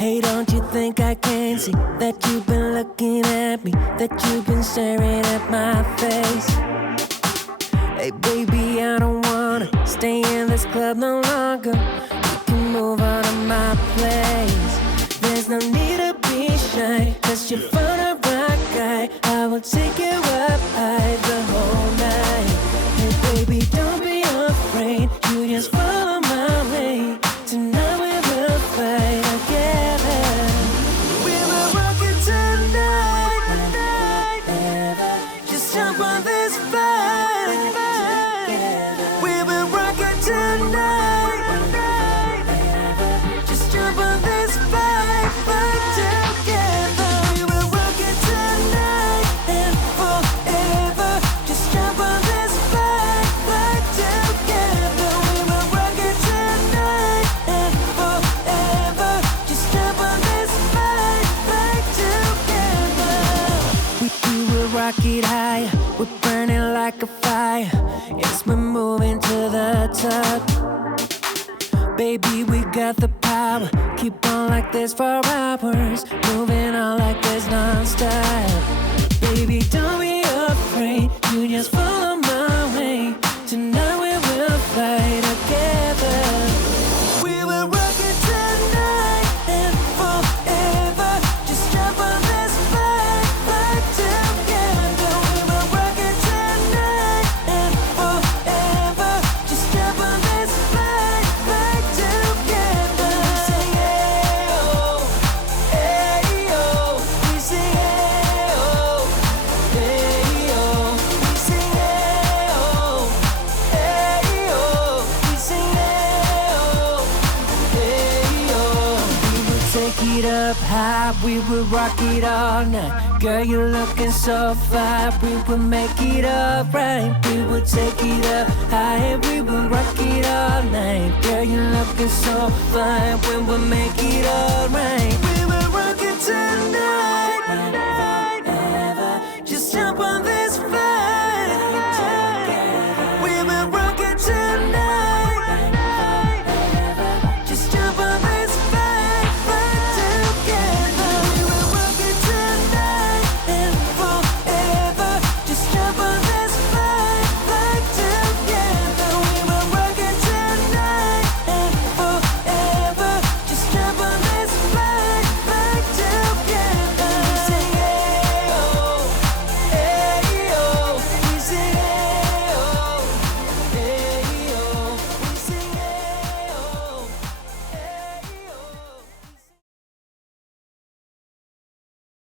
Hey, don't you think I can see that you've been looking at me, that you've been staring at my face? Hey baby, I don't wanna stay in this club no longer. You can move on to my place. There's no need to be shy, 'cause you're fun a rock guy. I will take you up high the whole night. Hey baby, don't be afraid, you just follow my way. Tonight we will fight together. We will rock it tonight. Just jump on this fight. We will rock it tonight. Just jump on this fight together. We will rock it tonight and forever. Just jump on this fight together. We will rock it tonight and forever. Just jump on this fight together. We will rock it high. We're burning like a fire. Yes, we're moving to the top. Baby, we got the power. Keep on like this for hours. Moving on like this non-stop. Baby, don't be afraid. You just follow my way. Tonight we will fight together. We will rock it tonight and forever. Just jump on this fight together. We will rock it tonight and forever. Just jump on this fight together. We say yeah, oh, hey, oh. We say yeah, oh, hey, oh. We say yeah, oh, hey, oh. We say yeah, oh, hey, oh. We will take it up high, we will rock it all night. Girl, you're looking so fine, we will make it alright. We will take it up high, we will rock it all night. Girl, you're looking so fine, we will make it alright.